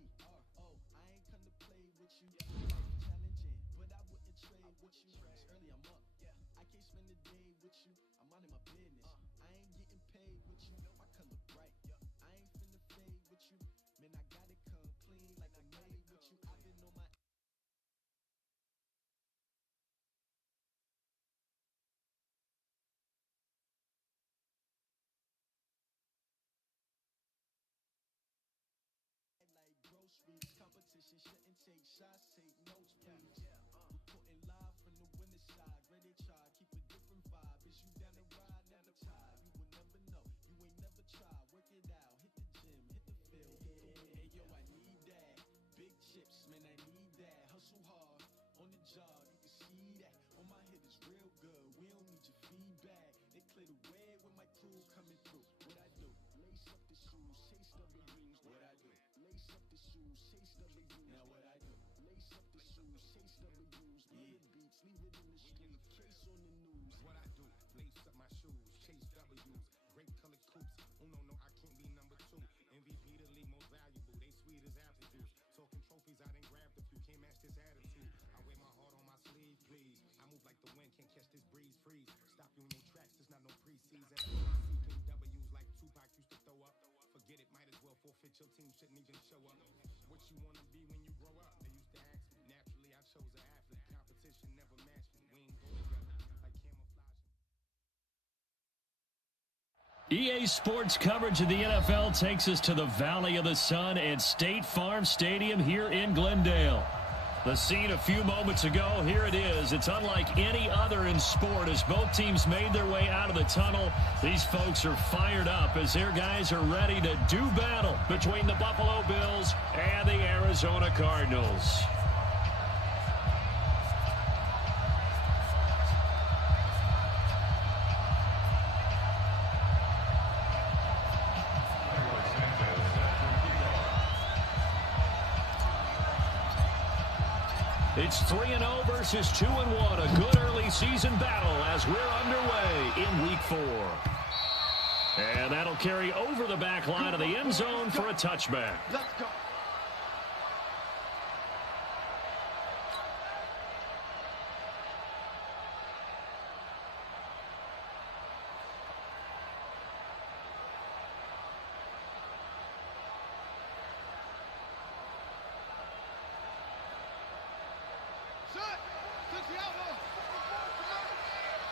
G-R-O, I ain't come to play with you. Life challenging, but I wouldn't trade with you. Early I'm up, I can't spend the day with you. I'm out of my business. I ain't getting paid with you. My color bright, I ain't finna fade with you. Man, I gotta come clean like I made with you. I've been on my like groceries. Competition shouldn't take shots, take notes, please. Reporting live from the winter side. Ready to try, keep a different vibe. Is you down the ride, never tired. You will never know, you ain't never tried. Work it out, hit the gym, hit the field. Hey yo, I need that. Big chips, man, I need that. Hustle hard, on the job, you can see that. On my hit is real good, we don't need your feedback. They clear the way when my crew coming through. What I do? Lace up the shoes, chase the dreams. What I do? Lace up the shoes, chase the reviews. Now what I do? Lace up the shoes, chase the reviews. Murder beats, leave it in the street, case on the news. What I do? Lace up my shoes, chase W's. Great colored coops. Oh no, no, I can't be number 2. MVP the league most valuable. They sweet as apple juice. Talking trophies, I done grabbed a few. Can't match this attitude. I wear my heart on my sleeve, please. I move like the wind, can't catch this breeze. Freeze. Stop you in your tracks, there's not no preseason. Seeking W's like Tupac used to throw up. Forget it, might as well forfeit. Your team shouldn't even show up. What you wanna be when you grow up? They used to ask me. Naturally, I chose an athlete. Competition never matched me. We ain't go together like camouflage. EA Sports coverage of the NFL takes us to the Valley of the Sun and State Farm Stadium here in Glendale. The scene a few moments ago, here it is. It's unlike any other in sport as both teams made their way out of the tunnel. These folks are fired up as their guys are ready to do battle between the Buffalo Bills and the Arizona Cardinals. It's 3-0 versus 2-1, a good early season battle as we're underway in Week 4. And that'll carry over the back line of the end zone for a touchback. Let's go.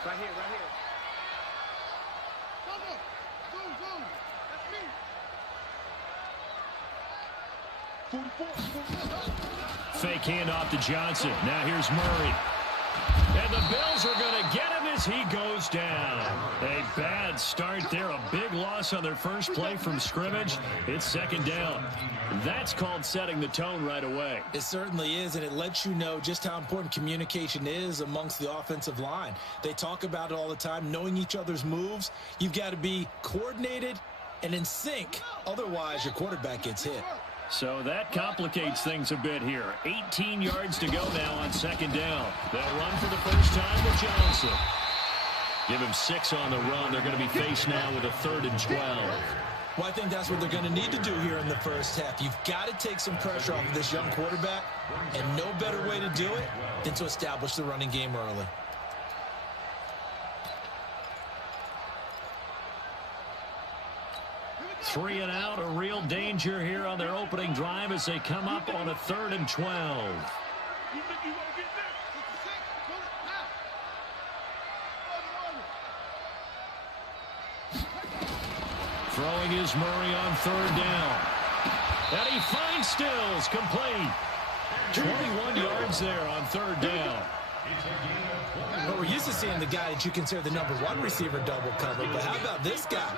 Right here, right here. Come on. Zoom, zoom. That's me. 44. Fake handoff to Johnson. Now here's Murray. And the Bills are going to get him as he goes down. A bad start there. A big loss on their first play from scrimmage. It's second down. That's called setting the tone right away. It certainly is, and it lets you know just how important communication is amongst the offensive line. They talk about it all the time, knowing each other's moves. You've got to be coordinated and in sync. Otherwise, your quarterback gets hit. So that complicates things a bit here. 18 yards to go now on second down. They'll run for the first time with Johnson. Give him 6 on the run. They're going to be faced now with a 3rd and 12. Well, I think that's what they're going to need to do here in the first half. You've got to take some pressure off of this young quarterback, and no better way to do it than to establish the running game early. Three and out, a real danger here on their opening drive as they come up on a 3rd and 12. Throwing is Murray on 3rd down. And he finds Stills, complete. 21 yards there on 3rd down. But we're used to seeing the guy that you consider the number 1 receiver double covered. But how about this guy?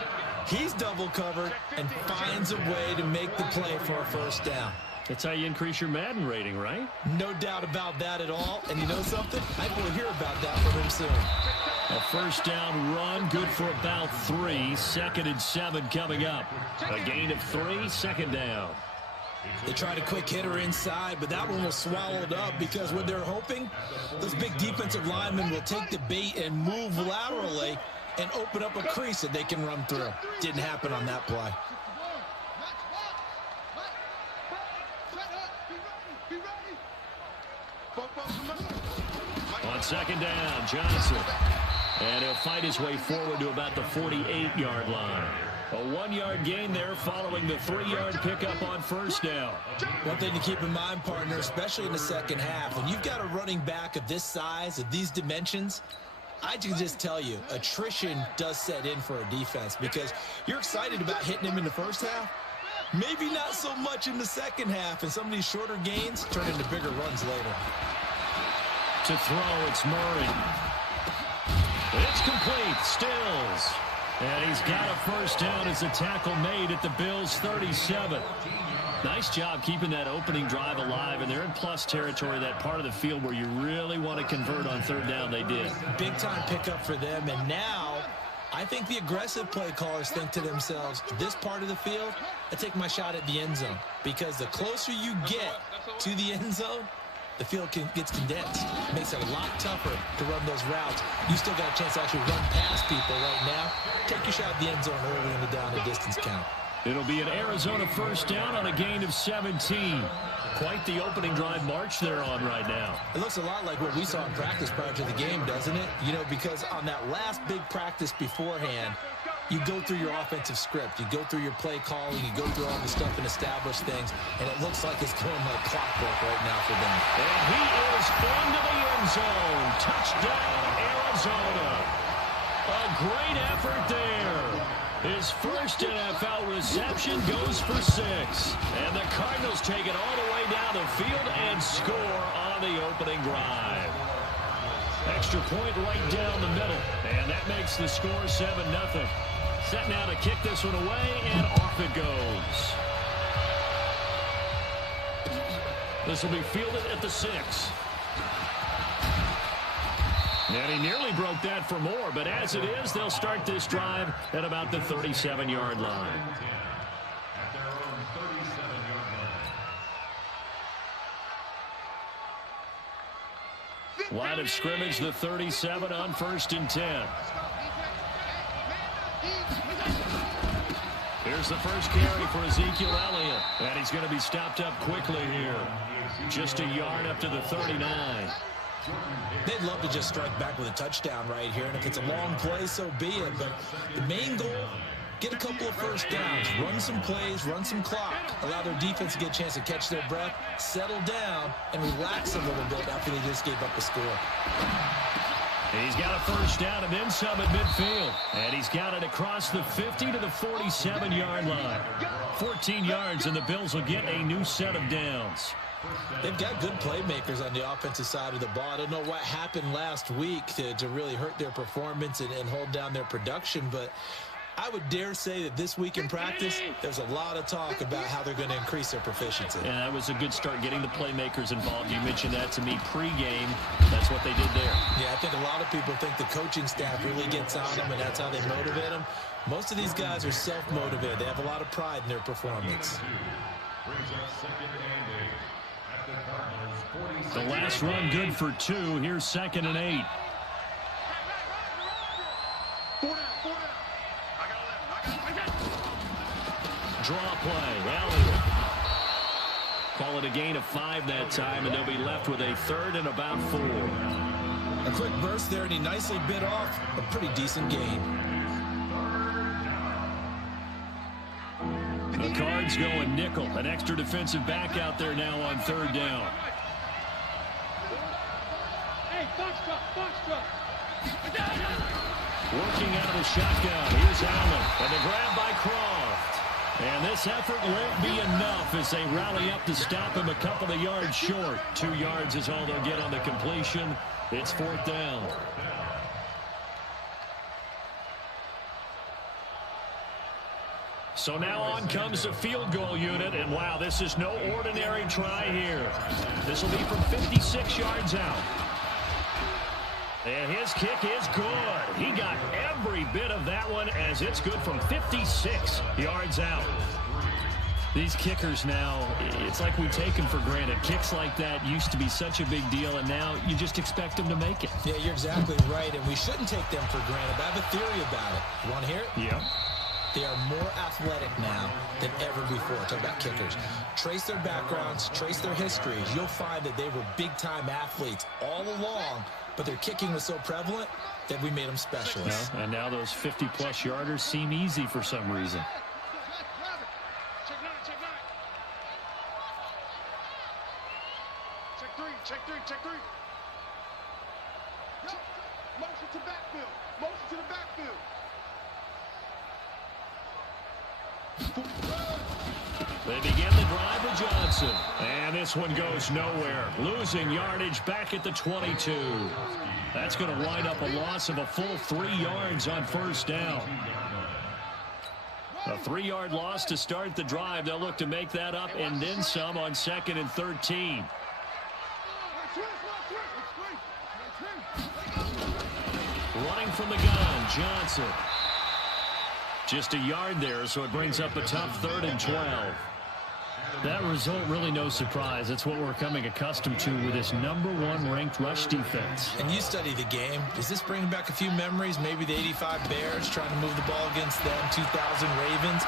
He's double covered and finds a way to make the play for a first down. That's how you increase your Madden rating, right? No doubt about that at all. And you know something? I think we'll hear about that from him soon. A first down run, good for about 3. 2nd and 7 coming up. A gain of 3, second down. They tried a quick hitter inside, but that one was swallowed up because what they're hoping, those big defensive linemen will take the bait and move laterally and open up a crease that they can run through. Didn't happen on that play. On second down, Johnson. And he'll fight his way forward to about the 48-yard line. A 1-yard gain there following the 3-yard pickup on first down. One thing to keep in mind, partner, especially in the second half, when you've got a running back of this size, of these dimensions, I can just tell you, attrition does set in for a defense because you're excited about hitting him in the first half. Maybe not so much in the second half, and some of these shorter gains turn into bigger runs later. To throw, it's Murray. It's complete, Stills. And he's got a first down as a tackle made at the Bills' 37. Nice job keeping that opening drive alive, and they're in plus territory, that part of the field where you really want to convert on third down. They did. Big-time pickup for them, and now I think the aggressive play callers think to themselves, this part of the field, I take my shot at the end zone, because the closer you get to the end zone, the field gets condensed. It makes it a lot tougher to run those routes. You still got a chance to actually run past people right now. Take your shot at the end zone early in the down and distance count. It'll be an Arizona first down on a gain of 17. Quite the opening drive march they're on right now. It looks a lot like what we saw in practice prior to the game, doesn't it? You know, because on that last big practice beforehand, you go through your offensive script. You go through your play calling. You go through all the stuff and establish things. And it looks like it's going like clockwork right now for them. And he is into the end zone. Touchdown, Arizona. A great effort there. His first NFL reception goes for 6. And the Cardinals take it all the way down the field and score on the opening drive. Extra point right down the middle. And that makes the score 7-0. Set now to kick this one away, and off it goes. This will be fielded at the 6. And he nearly broke that for more, but as it is, they'll start this drive at about the 37-yard line. Line of scrimmage, the 37 on 1st and 10. Here's the first carry for Ezekiel Elliott. And he's going to be stopped up quickly here. Just a yard up to the 39. They'd love to just strike back with a touchdown right here. And if it's a long play, so be it. But the main goal, get a couple of first downs, run some plays, run some clock, allow their defense to get a chance to catch their breath, settle down, and relax a little bit after they just gave up the score. He's got a first down and then some at midfield. And he's got it across the 50 to the 47-yard line. 14 yards, and the Bills will get a new set of downs. They've got good playmakers on the offensive side of the ball. I don't know what happened last week to really hurt their performance and hold down their production, but I would dare say that this week in practice, there's a lot of talk about how they're going to increase their proficiency. And that was a good start, getting the playmakers involved. You mentioned that to me pregame. That's what they did there. Yeah, I think a lot of people think the coaching staff really gets on them, and that's how they motivate them. Most of these guys are self-motivated. They have a lot of pride in their performance. The last run good for 2. Here's 2nd and 8. Draw play, Elliott. Call it a gain of 5 that time, and they'll be left with a 3rd and about 4. A quick burst there, and he nicely bit off a pretty decent gain. The Cards going nickel. An extra defensive back out there now on 3rd down. Working out of the shotgun. Here's Allen. And the grab by Croft. And this effort won't be enough as they rally up to stop him a couple of yards short. 2 yards is all they'll get on the completion. It's 4th down. So now on comes the field goal unit, and wow, this is no ordinary try here. This will be from 56 yards out. And his kick is good. He got every bit of that one as it's good from 56 yards out. These kickers now, it's like we take them for granted. Kicks like that used to be such a big deal, and now you just expect them to make it. Yeah, you're exactly right, and we shouldn't take them for granted. But I have a theory about it. You want to hear it? Yeah. They are more athletic now than ever before. Talk about kickers. Trace their backgrounds, trace their histories. You'll find that they were big-time athletes all along, but their kicking was so prevalent that we made them specialists. And now those 50-plus yarders seem easy for some reason. Check three. Yep. Motion to backfield. Motion to the backfield. They begin the drive with Johnson. And this one goes nowhere. Losing yardage back at the 22. That's going to wind up a loss of a full 3 yards on first down. A 3-yard loss to start the drive. They'll look to make that up and then some on 2nd and 13. Running from the gun, Johnson. Just a yard there, so it brings up a tough 3rd and 12. That result, really no surprise. It's what we're coming accustomed to with this #1 ranked rush defense. And you study the game. Does this bring back a few memories? Maybe the '85 Bears trying to move the ball against them, 2000 Ravens.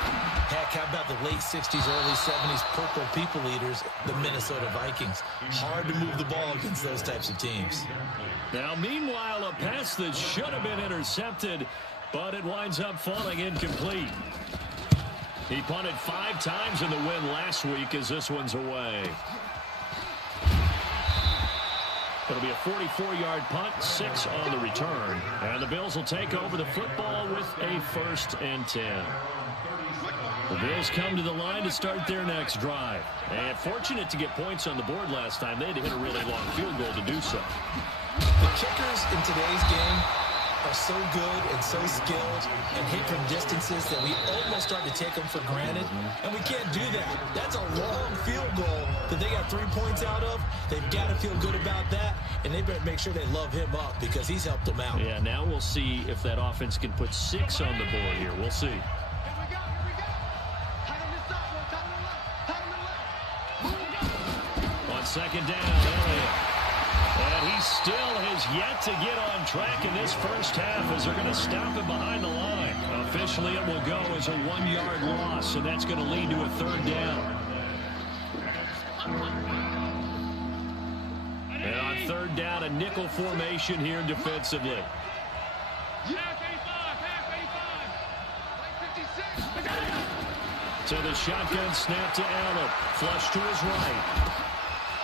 Heck, how about the late 60s, early 70s Purple People Eaters, the Minnesota Vikings? Hard to move the ball against those types of teams. Now, meanwhile, a pass that should have been intercepted, but it winds up falling incomplete. He punted 5 times in the win last week as this one's away. It'll be a 44-yard punt, 6 on the return. And the Bills will take over the football with a 1st and 10. The Bills come to the line to start their next drive. And fortunate to get points on the board last time. They had to hit a really long field goal to do so. The kickers in today's game are so good and so skilled and hit from distances that we almost start to take them for granted, and we can't do that. That's a long field goal that they got 3 points out of. They've got to feel good about that, and they better make sure they love him up because he's helped them out. Yeah, now we'll see if that offense can put 6 on the board here. We'll see. On 2nd down, Elliott. And he still has yet to get on track in this first half as they're going to stop him behind the line. Officially, it will go as a 1-yard loss, and that's going to lead to a 3rd down. And on 3rd down, a nickel formation here defensively. To the shotgun snap to Allen. Flush to his right.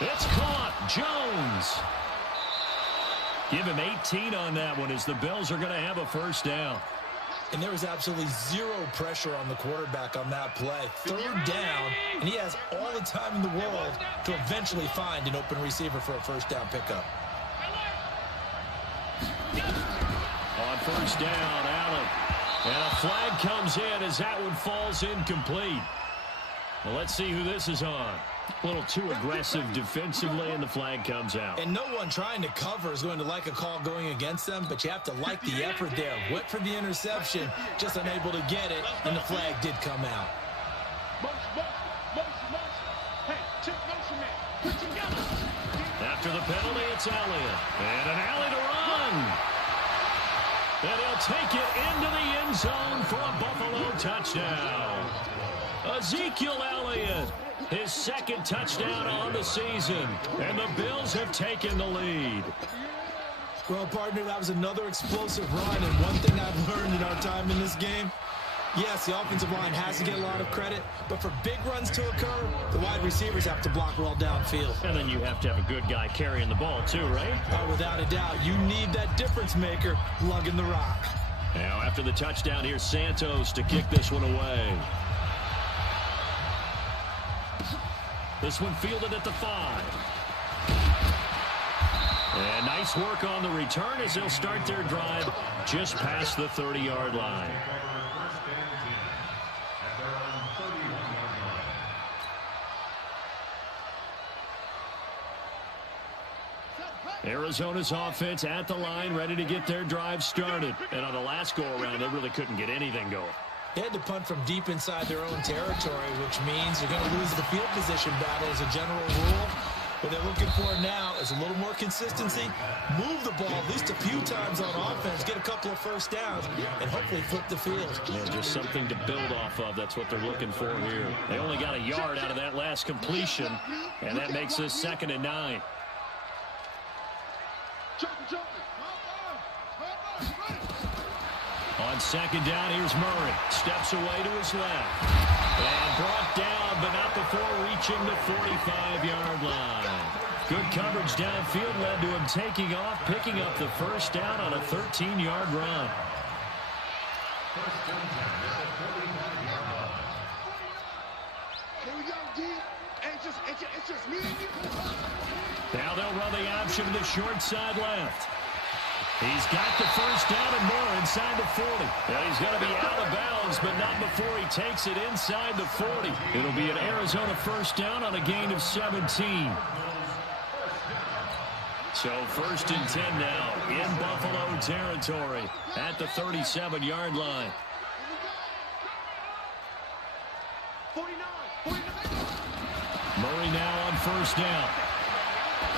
It's caught. Jones. Give him 18 on that one as the Bills are going to have a 1st down. And there was absolutely zero pressure on the quarterback on that play. 3rd down, and he has all the time in the world to eventually find an open receiver for a 1st down pickup. On 1st down, Allen. And a flag comes in as that one falls incomplete. Well, let's see who this is on. A little too aggressive defensively, and the flag comes out. And no one trying to cover is going to like a call going against them, but you have to like the effort there. Went for the interception, just unable to get it, and the flag did come out. After the penalty, it's Elliott. And an alley to run. And he'll take it into the end zone for a Buffalo touchdown. Ezekiel Elliott. His 2nd touchdown on the season, and the Bills have taken the lead. Well, partner, that was another explosive run, and one thing I've learned in our time in this game, yes, the offensive line has to get a lot of credit, but for big runs to occur, the wide receivers have to block well downfield. And then you have to have a good guy carrying the ball too, right? Without a doubt, you need that difference maker lugging the rock. Now, after the touchdown, here's Santos to kick this one away. This one fielded at the 5. And nice work on the return as they'll start their drive just past the 30-yard line. Arizona's offense at the line, ready to get their drive started. And on the last go-around, they really couldn't get anything going. They had to punt from deep inside their own territory, which means you're going to lose the field position battle as a general rule. What they're looking for now is a little more consistency, move the ball at least a few times on offense, get a couple of first downs, and hopefully flip the field. Yeah, just something to build off of. That's what they're looking for here. They only got a yard out of that last completion, and that makes this 2nd and 9. On 2nd down, here's Murray. Steps away to his left. And brought down, but not before reaching the 45-yard line. Good coverage downfield led to him taking off, picking up the first down on a 13-yard run. Here we go, D. It's just me and you. Now they'll run the option to the short side left. He's got the first down and more inside the 40. Now he's going to be out of bounds, but not before he takes it inside the 40. It'll be an Arizona first down on a gain of 17. So 1st and 10 now in Buffalo territory at the 37-yard line. 49. Murray now on 1st down.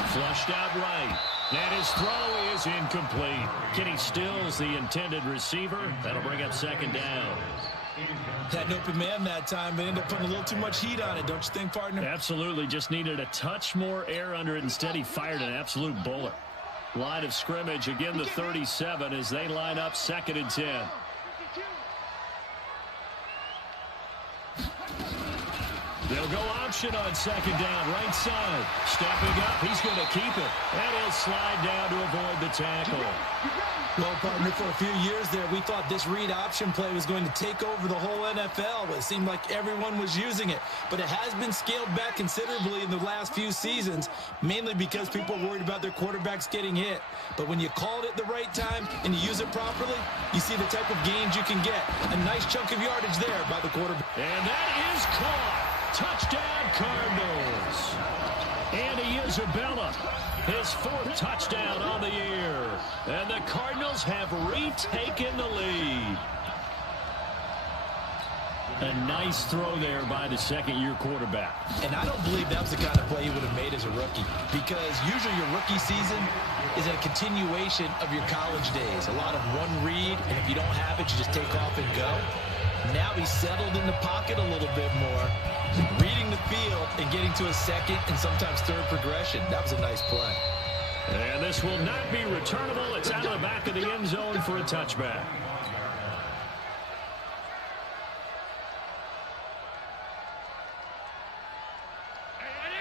Flushed out right. And his throw is incomplete. Kenny Stills, the intended receiver. That'll bring up 2nd down. Had an open man that time, but ended up putting a little too much heat on it, don't you think, partner? Absolutely. Just needed a touch more air under it. Instead, he fired an absolute bullet. Line of scrimmage, again, the 37 as they line up 2nd and 10. They'll go option on 2nd down, right side. Stepping up, he's going to keep it. And he'll slide down to avoid the tackle. Well, partner, for a few years there, we thought this read option play was going to take over the whole NFL. It seemed like everyone was using it. But it has been scaled back considerably in the last few seasons, mainly because people are worried about their quarterbacks getting hit. But when you call it at the right time and you use it properly, you see the type of gains you can get. A nice chunk of yardage there by the quarterback. And that is caught. Touchdown, Cardinals. Andy Isabella, his 4th touchdown on the year. And the Cardinals have retaken the lead. A nice throw there by the 2nd-year quarterback. And I don't believe that was the kind of play he would have made as a rookie, because usually your rookie season is a continuation of your college days. A lot of one read, and if you don't have it, you just take off and go. Now he's settled in the pocket a little bit more, reading the field and getting to a 2nd and sometimes 3rd progression. That was a nice play. And this will not be returnable. It's out of the back of the end zone for a touchback.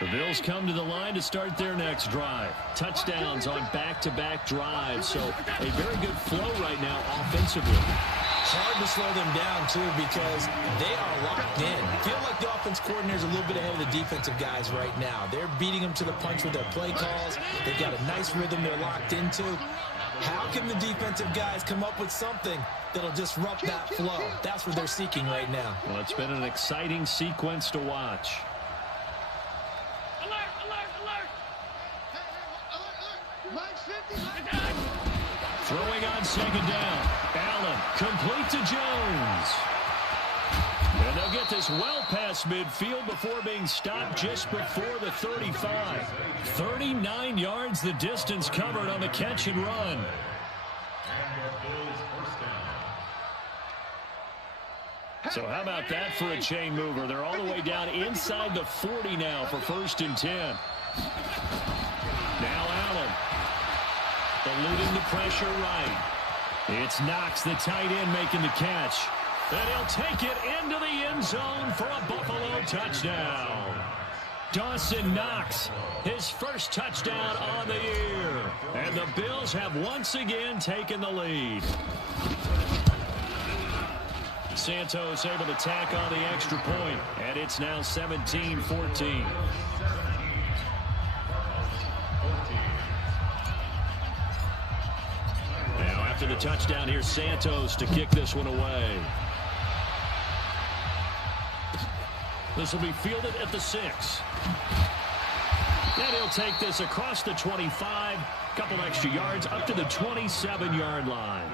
The Bills come to the line to start their next drive. Touchdowns on back-to-back drives, so a very good flow right now offensively. Hard to slow them down, too, because they are locked in. I feel like the offense coordinator is a little bit ahead of the defensive guys right now. They're beating them to the punch with their play calls. They've got a nice rhythm they're locked into. How can the defensive guys come up with something that'll disrupt that flow? That's what they're seeking right now. Well, it's been an exciting sequence to watch. Throwing on 2nd down. Allen complete to Jones. And they'll get this well past midfield before being stopped just before the 35. 39 yards the distance covered on the catch and run. So how about that for a chain mover? They're all the way down inside the 40 now for 1st and 10. Now Allen. Eluding the pressure right. It's Knox, the tight end, making the catch. And he'll take it into the end zone for a Buffalo touchdown. Dawson Knox, his 1st touchdown on the year. And the Bills have once again taken the lead. Santos able to tack on the extra point. And it's now 17-14. After the touchdown, here's Santos to kick this one away. This will be fielded at the 6. And he'll take this across the 25, couple extra yards up to the 27-yard line.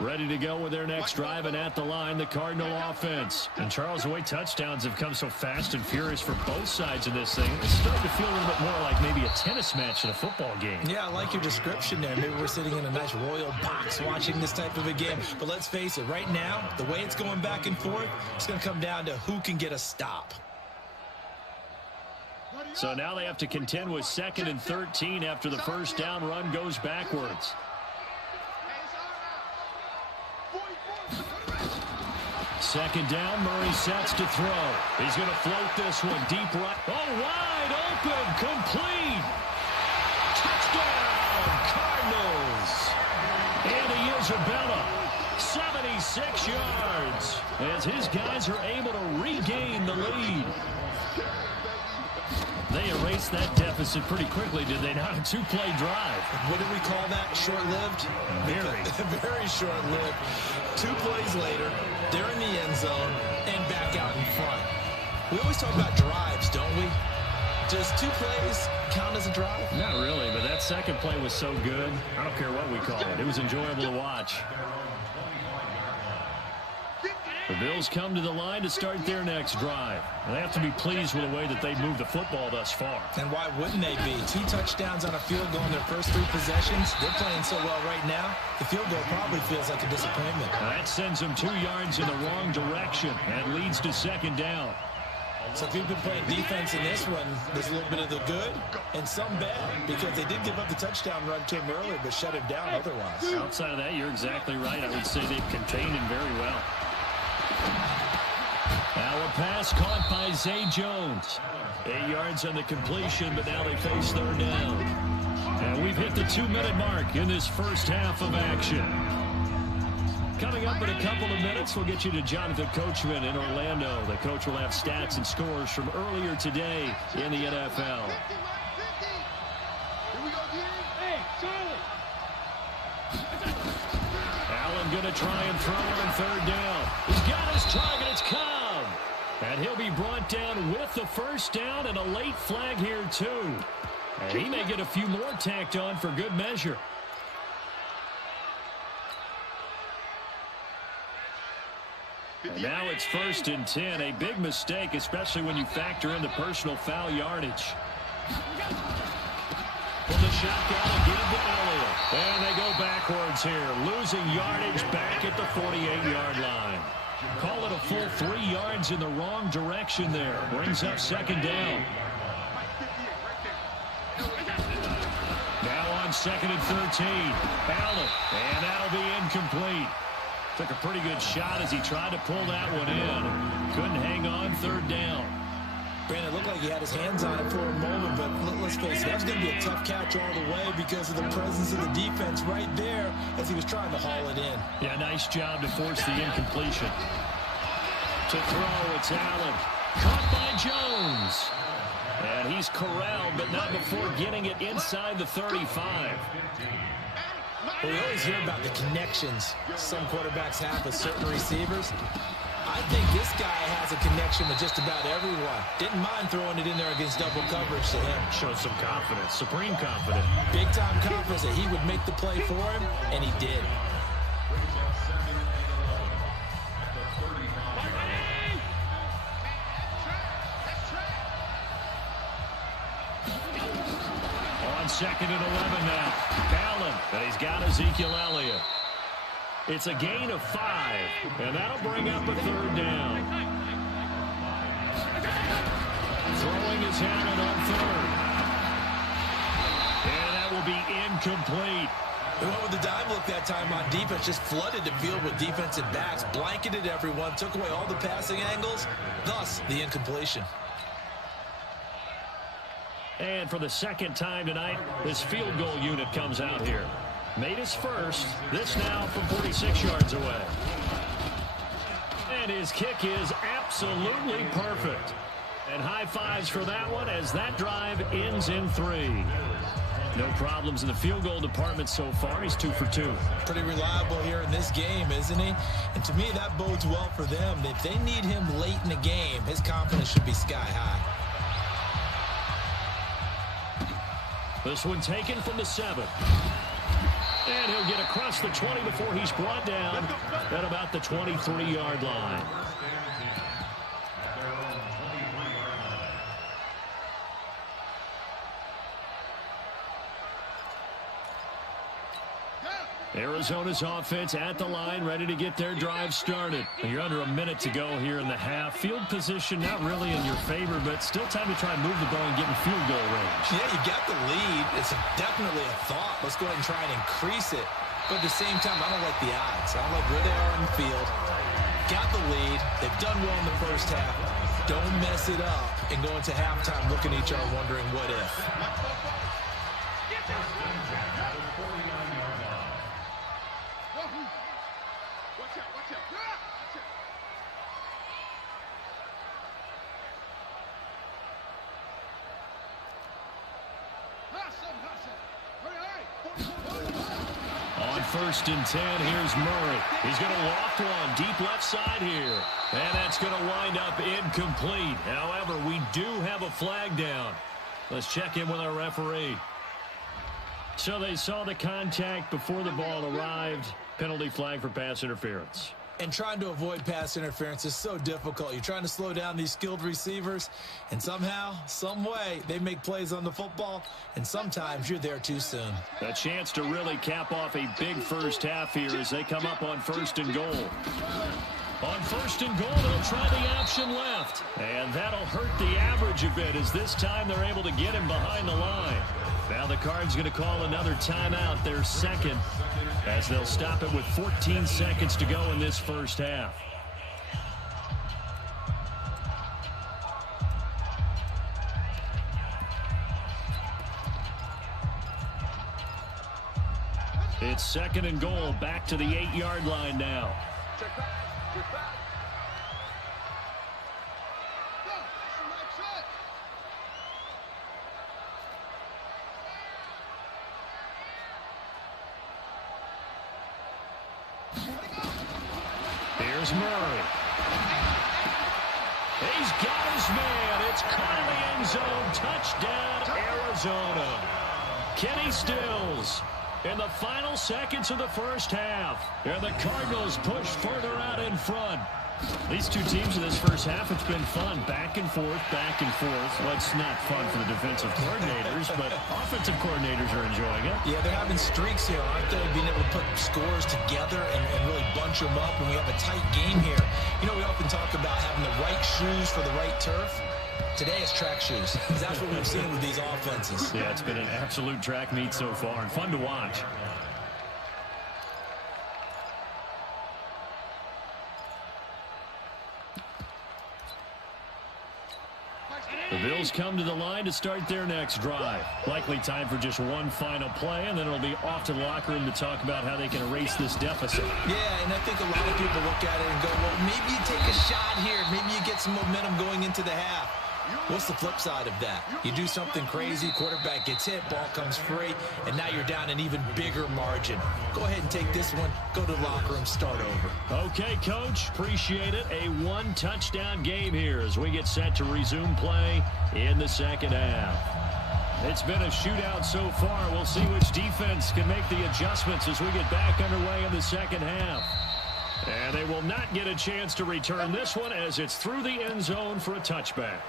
Ready to go with their next drive, and at the line, the Cardinal offense. And Charles, the way touchdowns have come so fast and furious for both sides of this thing, it's starting to feel a little bit more like maybe a tennis match in a football game. Yeah, I like your description there. Maybe we're sitting in a nice royal box watching this type of a game. But let's face it, right now, the way it's going back and forth, it's going to come down to who can get a stop. So now they have to contend with 2nd and 13 after the first down run goes backwards. Second down, Murray sets to throw. He's going to float this one deep right. Oh, wide open, complete. Touchdown, Cardinals. Andy Isabella, 76 yards, as his guys are able to regain the lead. They erased that deficit pretty quickly, did they not? A 2-play drive. What did we call that? Short-lived? Very short-lived. 2 plays later, they're in the end zone and back out in front. We always talk about drives, don't we? Does 2 plays count as a drive? Not really, but that second play was so good. I don't care what we call it. It was enjoyable to watch. The Bills come to the line to start their next drive. And they have to be pleased with the way that they've moved the football thus far. And why wouldn't they be? 2 touchdowns on a field goal in their first 3 possessions. They're playing so well right now, the field goal probably feels like a disappointment. Now that sends them 2 yards in the wrong direction and leads to 2nd down. So if you've been playing defense in this one, there's a little bit of the good and some bad, because they did give up the touchdown run to him earlier, but shut him down otherwise. Outside of that, you're exactly right. I would say they've contained him very well. Now a pass caught by Zay Jones. 8 yards on the completion, but now they face 3rd down. And we've hit the 2-minute mark in this first half of action. Coming up in a couple of minutes, we'll get you to Jonathan Coachman in Orlando. The coach will have stats and scores from earlier today in the NFL. Allen going to try and throw on 3rd down. He's got his target. It's Cobb. And he'll be brought down with the first down and a late flag here, too. And he may get a few more tacked on for good measure. And now it's 1st and 10. A big mistake, especially when you factor in the personal foul yardage. From the shotgun again to Elliott. And they go backwards here, losing yardage back at the 48-yard line. Call it a full 3 yards in the wrong direction there. Brings up 2nd down. Now on 2nd and 13. Allen, and that'll be incomplete. Took a pretty good shot as he tried to pull that one in. Couldn't hang on 3rd down. Brandon, it looked like he had his hands on it for a moment, but let's face it, that was going to be a tough catch all the way because of the presence of the defense right there as he was trying to haul it in. Yeah, nice job to force the incompletion. To throw, it's Allen. Caught by Jones. And he's corralled, but not before getting it inside the 35. Well, we always hear about the connections some quarterbacks have with certain receivers. I think this guy has a connection with just about everyone. Didn't mind throwing it in there against double coverage to him. Shows some confidence, supreme confidence. Big-time confidence that he would make the play for him, and he did. On 2nd and 11 now. Allen, and he's got Ezekiel Elliott. It's a gain of 5, and that'll bring up a 3rd down. Throwing his Allen on 3rd. And that will be incomplete. They went with the dime look that time on defense, just flooded the field with defensive backs, blanketed everyone, took away all the passing angles, thus the incompletion. And for the 2nd time tonight, this field goal unit comes out here. Made his first. This now from 46 yards away. And his kick is absolutely perfect. And high fives for that one as that drive ends in 3. No problems in the field goal department so far. He's 2 for 2. Pretty reliable here in this game, isn't he? And to me, that bodes well for them. If they need him late in the game, his confidence should be sky high. This one taken from the 7. And he'll get across the 20 before he's brought down at about the 23-yard line. Arizona's offense at the line, ready to get their drive started. You're under a minute to go here in the half. Field position not really in your favor, but still time to try and move the ball and get in field goal range. Yeah, you got the lead. It's definitely a thought. Let's go ahead and try and increase it. But at the same time, I don't like the odds. I don't like where they are on the field. Got the lead. They've done well in the first half. Don't mess it up and go into halftime looking at each other wondering what if. On 1st and 10, here's Murray. He's going to loft one deep left side here. And that's going to wind up incomplete. However, we do have a flag down. Let's check in with our referee. So they saw the contact before the ball arrived. Penalty flag for pass interference. And trying to avoid pass interference is so difficult. You're trying to slow down these skilled receivers, and somehow, some way, they make plays on the football, and sometimes you're there too soon. A chance to really cap off a big first half here as they come up on 1st and goal. On 1st and goal, they'll try the option left. And that'll hurt the average a bit as this time they're able to get him behind the line. Now the Cards going to call another timeout, their second, as they'll stop it with 14 seconds to go in this first half. It's 2nd and goal, back to the 8-yard line now. Here's Murray. He's got his man. It's caught in the end zone. Touchdown, Arizona. Kenny Stills in the final seconds of the first half. And the Cardinals push further out in front. These two teams in this first half, it's been fun. Back and forth, back and forth. Well, it's not fun for the defensive coordinators, but offensive coordinators are enjoying it. Yeah, they're having streaks here, aren't they? Being able to put scores together and really bunch them up. And we have a tight game here. You know, we often talk about having the right shoes for the right turf. Today it's track shoes. That's what we've seen with these offenses. Yeah, it's been an absolute track meet so far and fun to watch. The Bills come to the line to start their next drive. Likely time for just one final play, and then it'll be off to the locker room to talk about how they can erase this deficit. Yeah, and I think a lot of people look at it and go, well, maybe you take a shot here. Maybe you get some momentum going into the half. What's the flip side of that? You do something crazy, quarterback gets hit, ball comes free, and now you're down an even bigger margin. Go ahead and take this one, go to the locker room, start over. Okay, Coach, appreciate it. A one-touchdown game here as we get set to resume play in the second half. It's been a shootout so far. We'll see which defense can make the adjustments as we get back underway in the second half. And they will not get a chance to return this one as it's through the end zone for a touchback.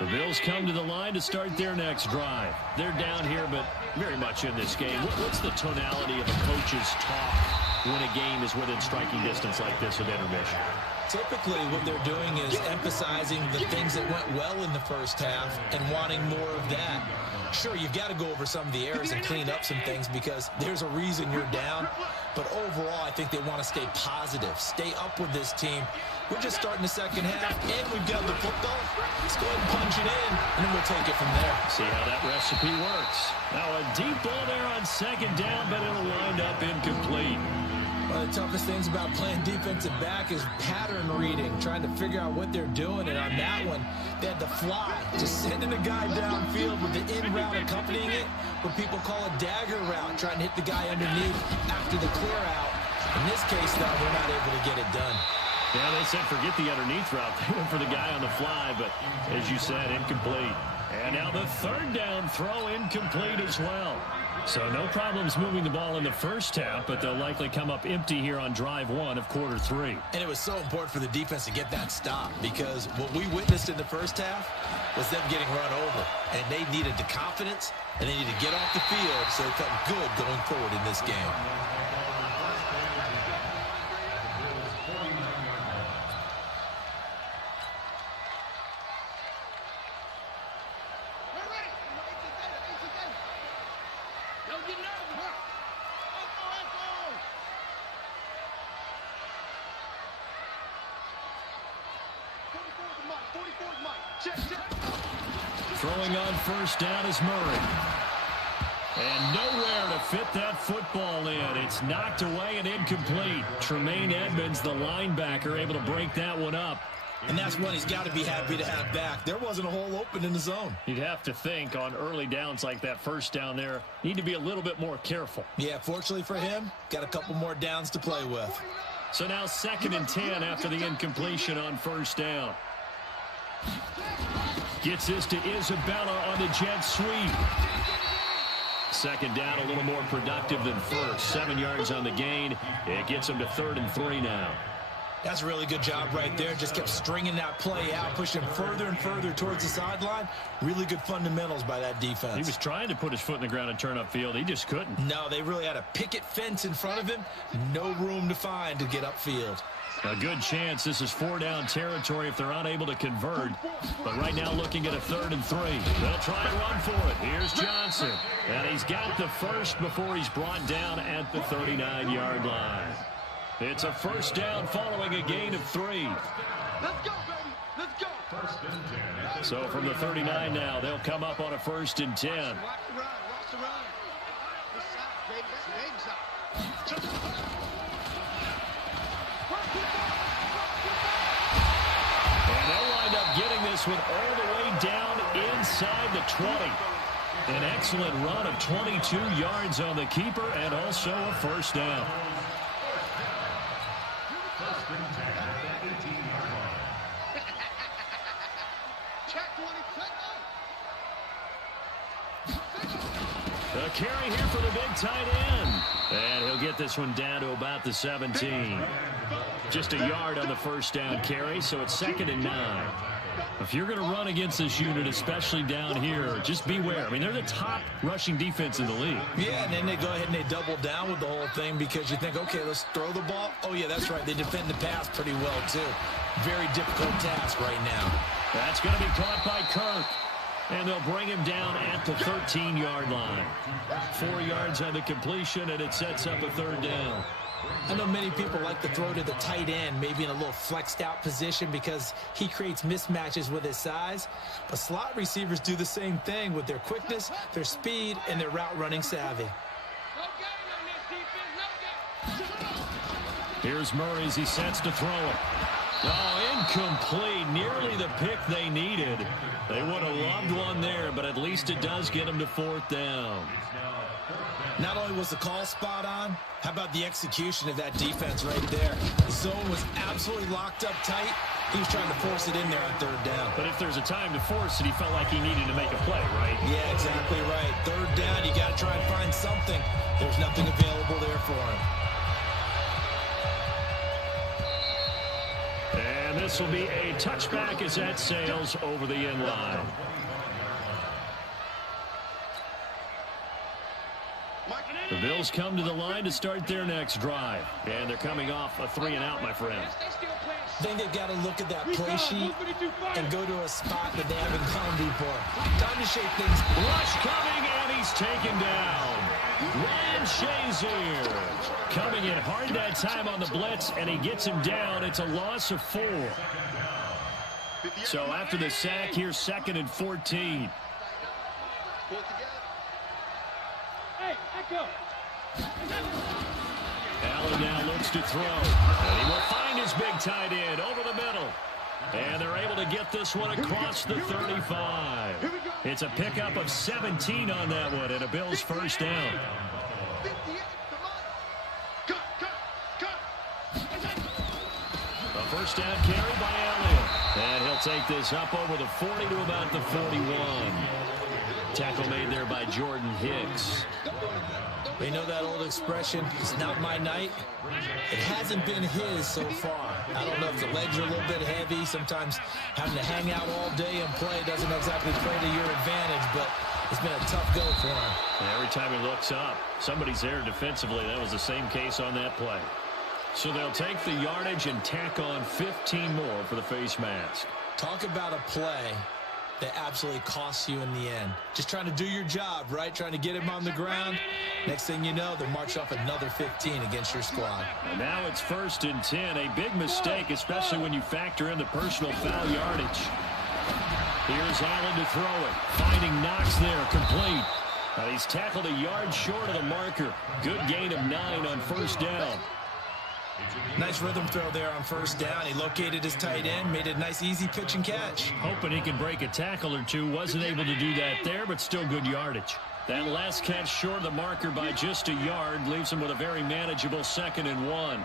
The Bills come to the line to start their next drive. They're down here, but very much in this game. What's the tonality of a coach's talk when a game is within striking distance like this at intermission? Typically, what they're doing is emphasizing the things that went well in the first half and wanting more of that. Sure, you've got to go over some of the errors and clean up some things because there's a reason you're down. But overall, I think they want to stay positive, stay up with this team. We're just starting the second half, and we've got the football. Let's go ahead and punch it in, and then we'll take it from there. See how that recipe works. Now a deep ball there on second down, but it'll wind up incomplete. One of the toughest things about playing defensive back is pattern reading, trying to figure out what they're doing. And on that one, they had to fly, just sending a guy downfield with the in route accompanying it, what people call a dagger route, trying to hit the guy underneath after the clear out. In this case, though, they're not able to get it done. Yeah, they said forget the underneath route. They went for the guy on the fly, but as you said, incomplete. And now the third down throw incomplete as well. So no problems moving the ball in the first half, but they'll likely come up empty here on drive one of quarter three. And it was so important for the defense to get that stop because what we witnessed in the first half was them getting run over. And they needed the confidence, and they needed to get off the field so they felt good going forward in this game. Throwing on first down is Murray. And nowhere to fit that football in. It's knocked away and incomplete. Tremaine Edmonds, the linebacker, able to break that one up. And that's one he's got to be happy to have back. There wasn't a hole open in the zone. You'd have to think on early downs like that first down there, need to be a little bit more careful. Yeah, fortunately for him, got a couple more downs to play with. So now 2nd and 10 after the incompletion on first down. Gets this to Isabella on the jet sweep. 2nd down, a little more productive than first. 7 yards on the gain. It gets him to 3rd and 3 now. That's a really good job right there. Just kept stringing that play out, pushing further and further towards the sideline. Really good fundamentals by that defense. He was trying to put his foot in the ground and turn upfield. He just couldn't. No, they really had a picket fence in front of him. No room to find to get upfield. A good chance this is 4-down territory if they're unable to convert. But right now looking at a 3rd and 3. They'll try and run for it. Here's Johnson. And he's got the first before he's brought down at the 39-yard line. It's a first down following a gain of 3. Let's go, baby. Let's go. So from the 39 now, they'll come up on a 1st and 10. Watch the run. Watch the run. This side, baby. That's the big side. And they'll wind up getting this one all the way down inside the 20. An excellent run of 22 yards on the keeper and also a first down. A carry here for the big tight end. And he'll get this one down to about the 17. Just a yard on the first down carry, so it's 2nd and 9. If you're going to run against this unit, especially down here, just beware. I mean, they're the top rushing defense in the league. Yeah, and then they go ahead and they double down with the whole thing because you think, okay, let's throw the ball. Oh, yeah, that's right. They defend the pass pretty well, too. Very difficult task right now. That's going to be caught by Kirk. And they'll bring him down at the 13-yard line. 4 yards on the completion, and it sets up a 3rd down. I know many people like to throw to the tight end, maybe in a little flexed out position because he creates mismatches with his size. But slot receivers do the same thing with their quickness, their speed, and their route running savvy. Here's Murray as he sets to throw it. Oh, incomplete. Nearly the pick they needed. They would have loved one there, but at least it does get them to 4th down. Not only was the call spot on, how about the execution of that defense right there? The zone was absolutely locked up tight. He was trying to force it in there on 3rd down. But if there's a time to force it, he felt like he needed to make a play, right? Yeah, exactly right. 3rd down, you got to try and find something. There's nothing available there for him. And this will be a touchback as that sails over the end line. The Bills come to the line to start their next drive. And they're coming off a 3-and-out, my friend. I think they've got to look at that play sheet and go to a spot that they haven't gone before. Time to shape things. Rush coming, and he's taken down. Ryan Shazier coming in hard that time on the blitz, and he gets him down. It's a loss of 4. So after the sack, here's 2nd and 14. Allen now looks to throw. And he will find his big tight end over the middle. And they're able to get this one across the 35. It's a pickup of 17 on that one and a Bills first down. first down carry by Elliott. And he'll take this up over the 40 to about the 41. Tackle made there by Jordan Hicks. You know that old expression, it's not my night? It hasn't been his so far. I don't know if the legs are a little bit heavy. Sometimes having to hang out all day and play doesn't exactly play to your advantage, but it's been a tough go for him. And every time he looks up, somebody's there defensively. That was the same case on that play. So they'll take the yardage and tack on 15 more for the face mask. Talk about a play that absolutely costs you in the end. Just trying to do your job, right? Trying to get him on the ground. Next thing you know, they'll march off another 15 against your squad. And now it's 1st and 10. A big mistake, especially when you factor in the personal foul yardage. Here's Allen to throw it. Finding Knox there, complete. He's tackled a yard short of the marker. Good gain of 9 on 1st down. Nice rhythm throw there on 1st down. He located his tight end, made a nice easy pitch and catch. Hoping he could break a tackle or two. Wasn't able to do that there, but still good yardage. That last catch short of the marker by just a yard leaves him with a very manageable 2nd and 1.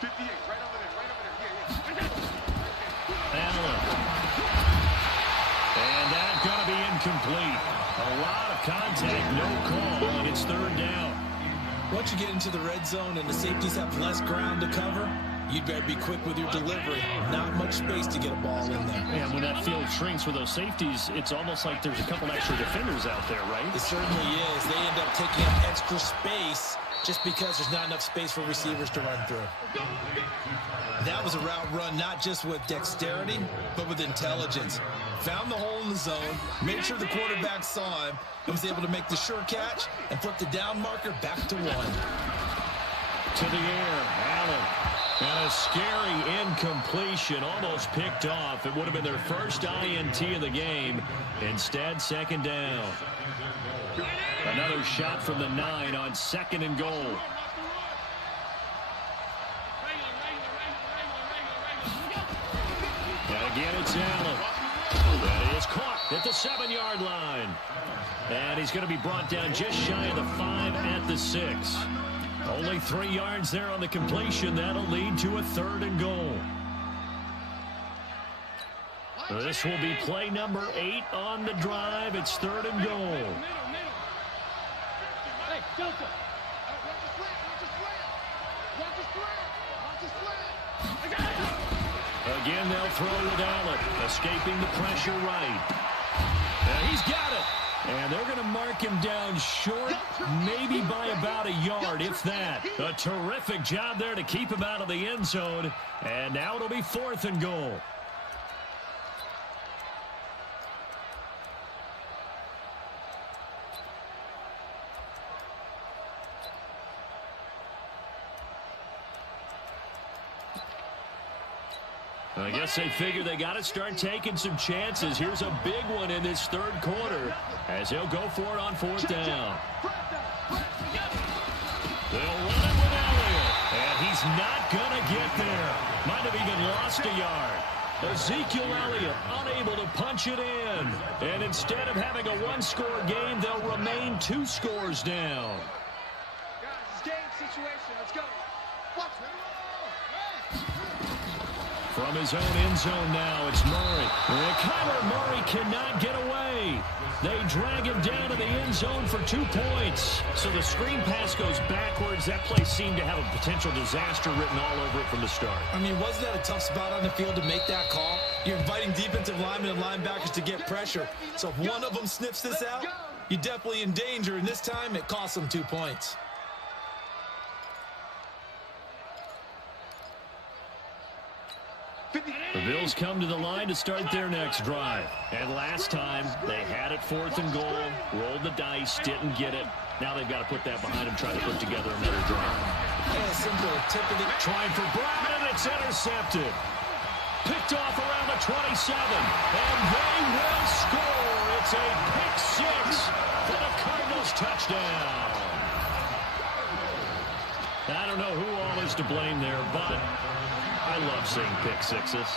58, right over there. Allen. And that's going to be incomplete. A lot of contact, no call, and it's 3rd down. Once you get into the red zone and the safeties have less ground to cover, you'd better be quick with your delivery. Not much space to get a ball in there. And when that field shrinks with those safeties, it's almost like there's a couple extra defenders out there, right? It certainly is. They end up taking up extra space just because there's not enough space for receivers to run through. That was a route run not just with dexterity, but with intelligence. Found the hole in the zone, made sure the quarterback saw him, and was able to make the sure catch and flip the down marker back to 1. To the air, Allen. And a scary incompletion, almost picked off. It would have been their first INT of the game. Instead, 2nd down. Another shot from the 9 on 2nd and goal. And again, it's Allen. That is caught at the 7-yard line. And he's going to be brought down just shy of the 5 at the 6. Only 3 yards there on the completion. That'll lead to a 3rd and goal. This will be play number 8 on the drive. It's 3rd and goal. Again, they'll throw with Allen, escaping the pressure right. And he's got it. And they're going to mark him down short, maybe by about a yard, if that. A terrific job there to keep him out of the end zone. And now it'll be 4th and goal. I guess they figure they got to start taking some chances. Here's a big one in this 3rd quarter as he'll go for it on 4th down. They'll run it with Elliott, and he's not going to get there. Might have even lost a yard. Ezekiel Elliott unable to punch it in. And instead of having a 1-score game, they'll remain 2 scores down. Guys, it's game situation. Let's go. From his own end zone now, it's Murray. And Kyler Murray cannot get away. They drag him down to the end zone for 2 points. So the screen pass goes backwards. That play seemed to have a potential disaster written all over it from the start. I mean, wasn't that a tough spot on the field to make that call? You're inviting defensive linemen and linebackers to get pressure. So if one of them sniffs this out, you're definitely in danger. And this time, it costs them 2 points. The Bills come to the line to start their next drive. And last time, they had it 4th and goal, rolled the dice, didn't get it. Now they've got to put that behind them, try to put together another drive. Yeah, simple. Trying for Brown, and it's intercepted. Picked off around the 27. And they will score. It's a pick 6 for the Cardinals touchdown. I don't know who all is to blame there, but I love seeing pick 6s.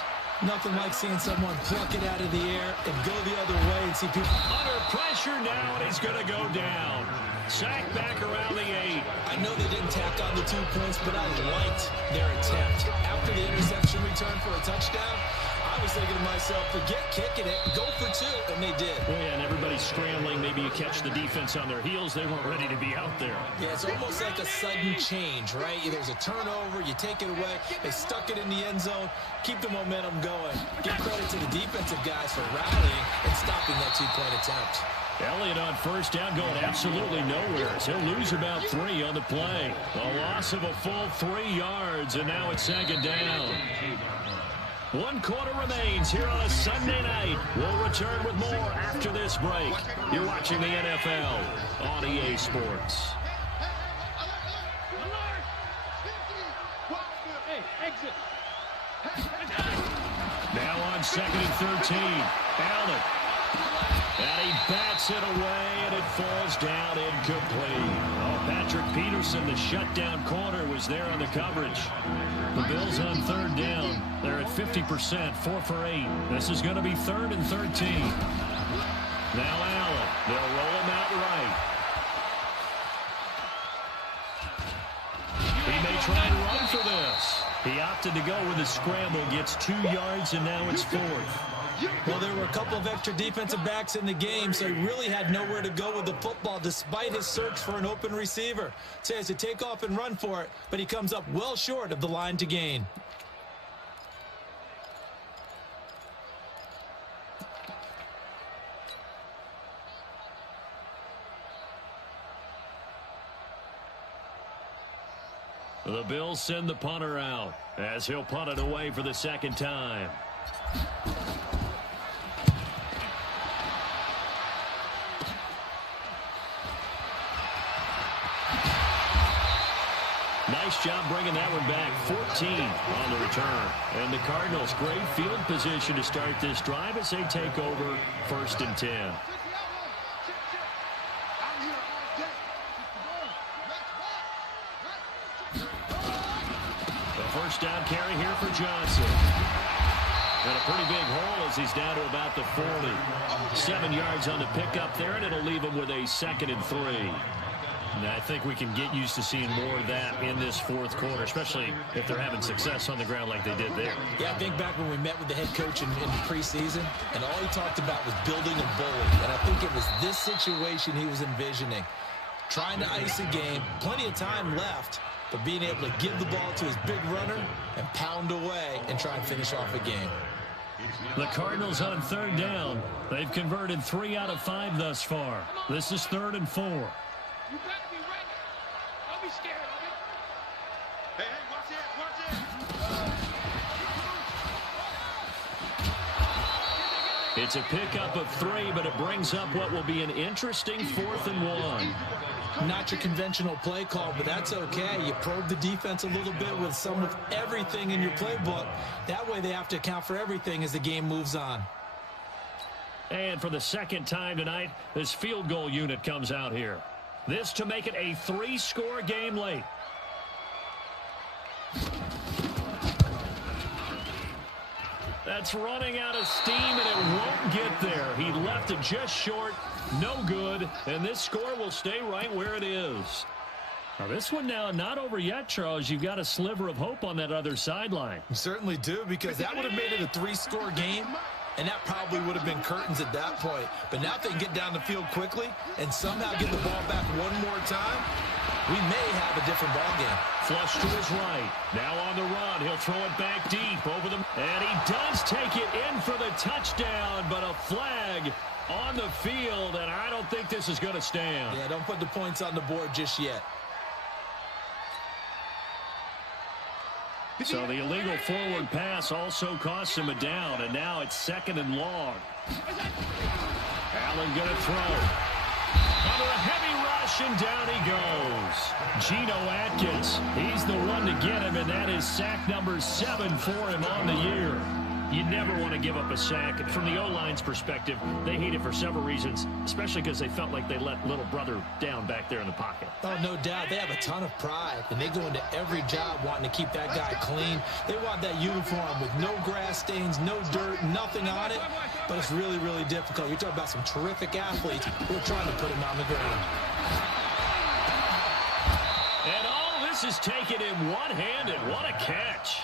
Nothing like seeing someone pluck it out of the air and go the other way and see people under pressure now, and he's going to go down. Sacked back around the 8. I know they didn't tack on the 2 points, but I liked their attempt. After the interception return for a touchdown, I was thinking to myself, forget kicking it, go for 2, and they did. Well, yeah, and everybody's scrambling. Maybe you catch the defense on their heels. They weren't ready to be out there. Yeah, it's almost like a sudden change, right? There's a turnover, you take it away, they stuck it in the end zone, keep the momentum going. Give credit to the defensive guys for rallying and stopping that 2-point attempt. Elliott on first down going absolutely nowhere. He'll lose about 3 on the play. A loss of a full 3 yards, and now it's second down. 1 quarter remains here on a Sunday night. We'll return with more after this break. You're watching the NFL on EA Sports. Now on 2nd and 13. Allen. And he bats it away, and it falls down incomplete. Oh, Patrick Peterson, the shutdown corner, was there on the coverage. The Bills on 3rd down. They're at 50%, 4 for 8. This is going to be 3rd and 13. Now Allen. They'll roll him out right. He may try to run for this. He opted to go with a scramble, gets 2 yards, and now it's 4th. Well, there were a couple of extra defensive backs in the game, so he really had nowhere to go with the football despite his search for an open receiver. So he has to take off and run for it, but he comes up well short of the line to gain. The Bills send the punter out as he'll punt it away for the 2nd time. Nice job bringing that one back. 14 on the return. And the Cardinals, great field position to start this drive as they take over 1st and 10. The first down carry here for Johnson. And a pretty big hole as he's down to about the 40. 7 yards on the pickup there, and it'll leave him with a 2nd and 3. And I think we can get used to seeing more of that in this 4th quarter, especially if they're having success on the ground like they did there. Yeah, I think back when we met with the head coach in preseason, and all he talked about was building a bully. And I think it was this situation he was envisioning. Trying to ice a game, plenty of time left, but being able to give the ball to his big runner and pound away and try and finish off a game. The Cardinals on 3rd down. They've converted 3 out of 5 thus far. This is 3rd and 4. You better be ready. Don't be scared of it. Hey, watch it, It's a pickup of 3, but it brings up what will be an interesting 4th and 1. Not your conventional play call, but that's okay. You probe the defense a little bit with some of everything in your playbook. That way they have to account for everything as the game moves on. And for the 2nd time tonight, this field goal unit comes out here. This to make it a 3-score game late. That's running out of steam, and it won't get there. He left it just short, no good, and this score will stay right where it is. Now this one now not over yet, Charles. You've got a sliver of hope on that other sideline. You certainly do, because that would have made it a 3-score game. And that probably would have been curtains at that point. But now if they can get down the field quickly and somehow get the ball back one more time, we may have a different ball game. Flush to his right. Now on the run. He'll throw it back deep over them. And he does take it in for the touchdown, but a flag on the field, and I don't think this is going to stand. Yeah, don't put the points on the board just yet. So the illegal forward pass also costs him a down, and now it's 2nd and long. Allen going to throw. Under a heavy rush, and down he goes. Geno Atkins, he's the one to get him, and that is sack number 7 for him on the year. You never want to give up a sack. From the O-line's perspective, they hate it for several reasons, especially because they felt like they let little brother down back there in the pocket. Oh, no doubt. They have a ton of pride, and they go into every job wanting to keep that guy clean. They want that uniform with no grass stains, no dirt, nothing on it, but it's really, really difficult. You're talking about some terrific athletes who are trying to put him on the ground. And all this is taken in one-handed. What a catch.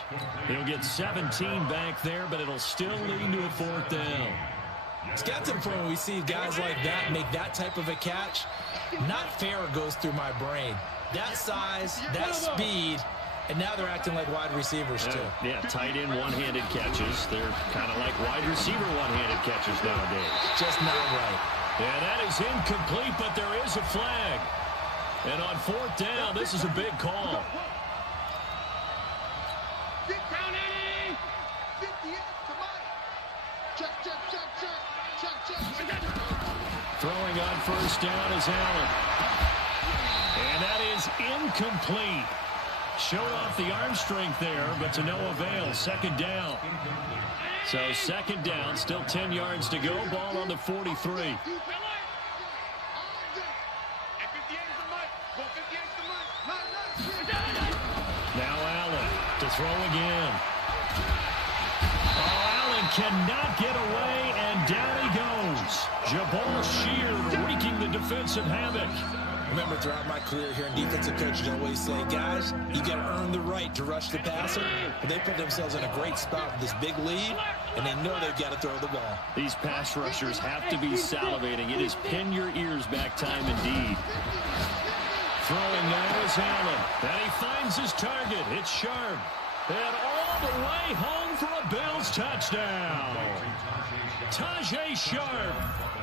He'll get 17 back there, but it'll still lead to a 4th down. It's got to the point when we see guys like that make that type of a catch. Not fair goes through my brain. That size, that speed, and now they're acting like wide receivers too. Yeah, tight end one-handed catches. They're kind of like wide receiver one-handed catches nowadays. Just not right. Yeah, that is incomplete, but there is a flag. And on 4th down, this is a big call. Throwing on 1st down is Allen. And that is incomplete. Showed off the arm strength there, but to no avail. 2nd down. So 2nd down, still 10 yards to go. Ball on the 43. Now Allen to throw again. Oh, Allen cannot get away, and down he goes. Jabal Sheard wreaking the defensive havoc. Remember, throughout my career here in defensive coaches always say, guys, you got to earn the right to rush the passer. But they put themselves in a great spot with this big lead, and they know they've got to throw the ball. These pass rushers have to be salivating. It is pin your ears back time indeed. Throwing now is Allen. And he finds his target. It's Sharp. And all the way home for a Bills touchdown. Tajay Sharp,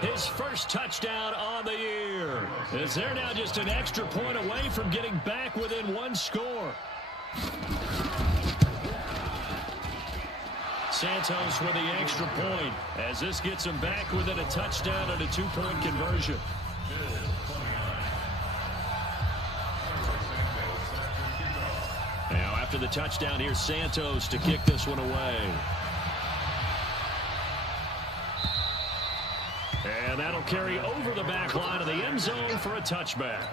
his first touchdown on the year. As they're now just an extra point away from getting back within 1 score. Santos with the extra point as this gets him back within a touchdown and a 2-point conversion. Now after the touchdown, here's Santos to kick this one away. And that'll carry over the back line of the end zone for a touchback.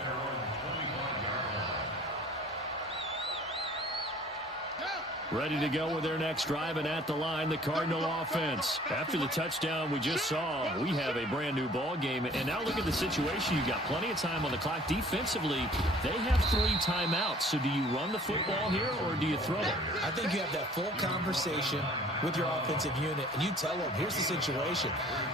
Ready to go with their next drive, and at the line, the Cardinal offense. After the touchdown we just saw, we have a brand new ball game. And now look at the situation. You've got plenty of time on the clock. Defensively, they have 3 timeouts. So do you run the football here, or do you throw it? I think you have that full conversation with your offensive unit, and you tell them, here's the situation.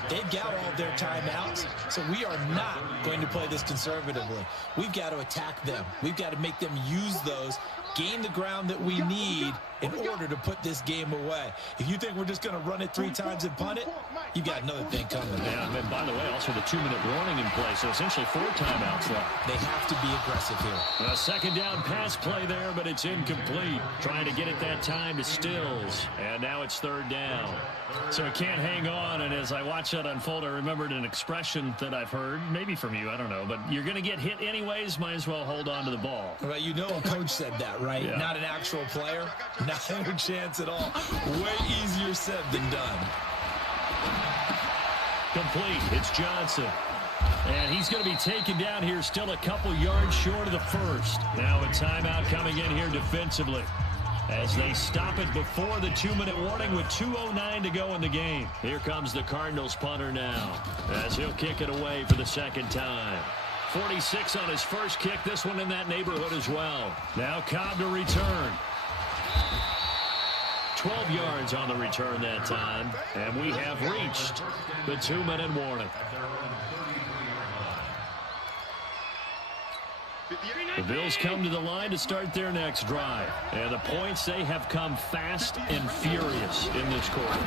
They've got all their timeouts, so we are not going to play this conservatively. We've got to attack them. We've got to make them use those, gain the ground that we need in order to put this game away. If you think we're just going to run it 3 times and punt it, you got another thing coming. Yeah, and by the way, also the 2-minute warning in play, so essentially 4 timeouts left. They have to be aggressive here. A 2nd down pass play there, but it's incomplete. Trying to get it that time to Stills, and now it's 3rd down. So he can't hang on, and as I watch that unfold, I remembered an expression that I've heard, maybe from you, I don't know, but you're going to get hit anyways, might as well hold on to the ball. Well, you know a coach said that, right? Yeah. Not an actual player. Not a chance at all. Way easier said than done. Complete. It's Johnson. And he's going to be taken down here, still a couple yards short of the first. Now a timeout coming in here defensively, as they stop it before the 2-minute warning with 2:09 to go in the game. Here comes the Cardinals punter now, as he'll kick it away for the 2nd time. 46 on his first kick, this one in that neighborhood as well. Now Cobb to return. 12 yards on the return that time, and we have reached the 2-minute warning. The Bills come to the line to start their next drive. And the points, they have come fast and furious in this quarter.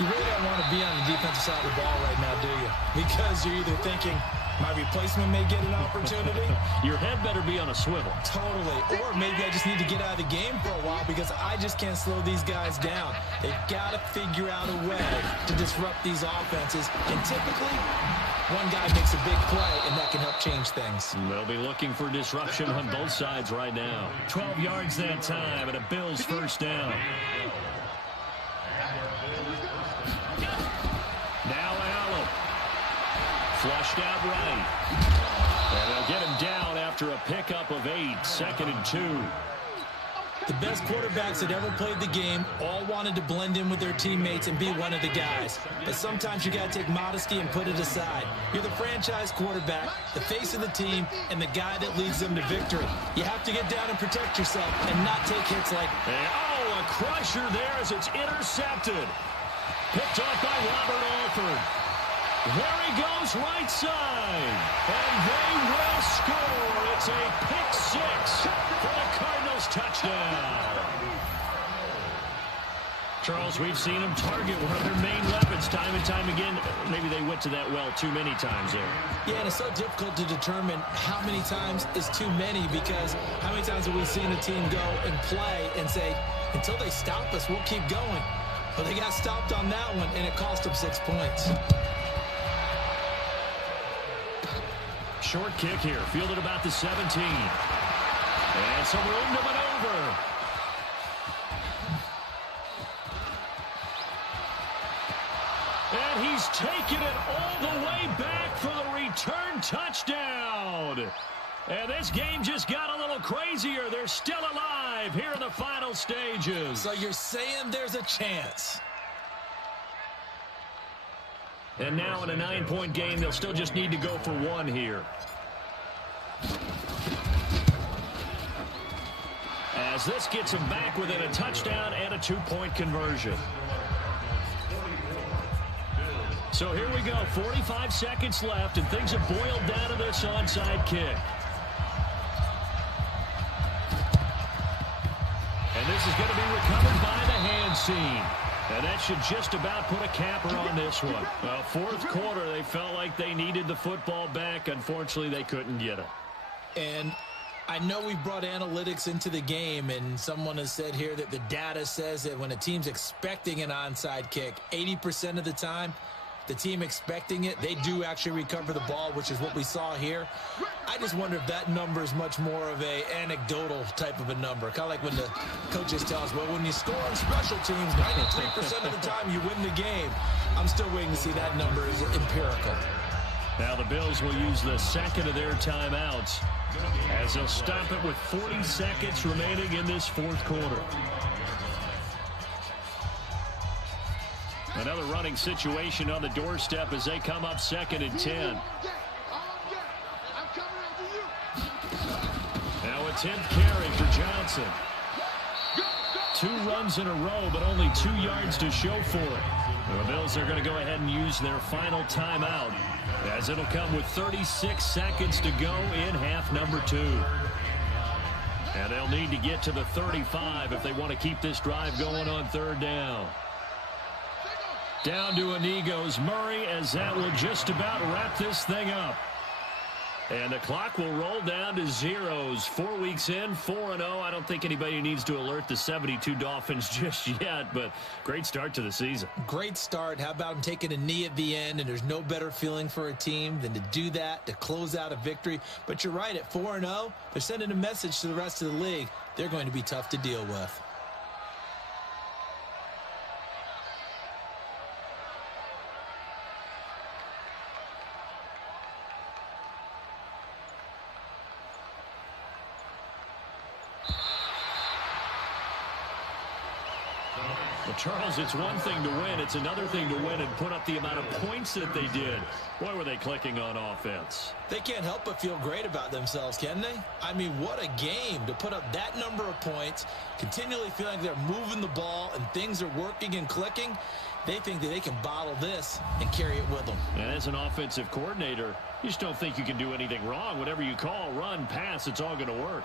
You really don't want to be on the defensive side of the ball right now, do you? Because you're either thinking, my replacement may get an opportunity. Your head better be on a swivel. Totally. Or maybe I just need to get out of the game for a while because I just can't slow these guys down. They've got to figure out a way to disrupt these offenses. And typically, one guy makes a big play, and that can help change things. They'll be looking for disruption on both sides right now. 12 yards that time, and a Bills 1st down. Flushed out right. And they'll get him down after a pickup of 8. 2nd and 2. The best quarterbacks that ever played the game all wanted to blend in with their teammates and be one of the guys. But sometimes you got to take modesty and put it aside. You're the franchise quarterback, the face of the team, and the guy that leads them to victory. You have to get down and protect yourself and not take hits like... And, a crusher there as it's intercepted. Picked off by Robert Alford. There he goes, right side. And they will score. It's a pick 6 for the Cardinals touchdown. Charles, we've seen them target one of their main weapons time and time again. Maybe they went to that well too many times there. Yeah, and it's so difficult to determine how many times is too many, because how many times have we seen a team go and play and say, until they stop us, we'll keep going. But they got stopped on that one, and it cost them 6 points. Short kick here, fielded about the 17. And some room to maneuver. And he's taken it all the way back for the return touchdown. And this game just got a little crazier. They're still alive here in the final stages. So you're saying there's a chance. And now in a 9-point game, they'll still just need to go for 1 here. As this gets them back within a touchdown and a 2-point conversion. So here we go, 45 seconds left, and things have boiled down to this onside kick. And this is going to be recovered by the hand scene. And that should just about put a capper on this one. Well, 4th quarter, they felt like they needed the football back. Unfortunately, they couldn't get it. And I know we've brought analytics into the game, and someone has said here that the data says that when a team's expecting an onside kick, 80% of the time, the team expecting it, they do actually recover the ball, which is what we saw here. I just wonder if that number is much more of a anecdotal type of a number. Kind of like when the coaches tell us, well, when you score on special teams, 93% of the time you win the game. I'm still waiting to see that number is empirical. Now the Bills will use the 2nd of their timeouts as they'll stop it with 40 seconds remaining in this 4th quarter. Another running situation on the doorstep as they come up 2nd and 10. Now a 10th carry for Johnson. 2 runs in a row, but only 2 yards to show for it. The Bills are going to go ahead and use their final timeout, as it'll come with 36 seconds to go in half number 2. And they'll need to get to the 35 if they want to keep this drive going on 3rd down. Down to a knee goes Murray, as that will just about wrap this thing up. And the clock will roll down to zeros. 4 weeks in, 4-0. I don't think anybody needs to alert the 72 Dolphins just yet, but great start to the season. Great start. How about him taking a knee at the end? And there's no better feeling for a team than to do that, to close out a victory. But you're right, at 4-0, they're sending a message to the rest of the league. They're going to be tough to deal with. Well, Charles, it's one thing to win. It's another thing to win and put up the amount of points that they did. Boy, were they clicking on offense. They can't help but feel great about themselves, can they? I mean, what a game to put up that number of points, continually feeling like they're moving the ball and things are working and clicking. They think that they can bottle this and carry it with them. And as an offensive coordinator, you just don't think you can do anything wrong. Whatever you call, run, pass, it's all going to work.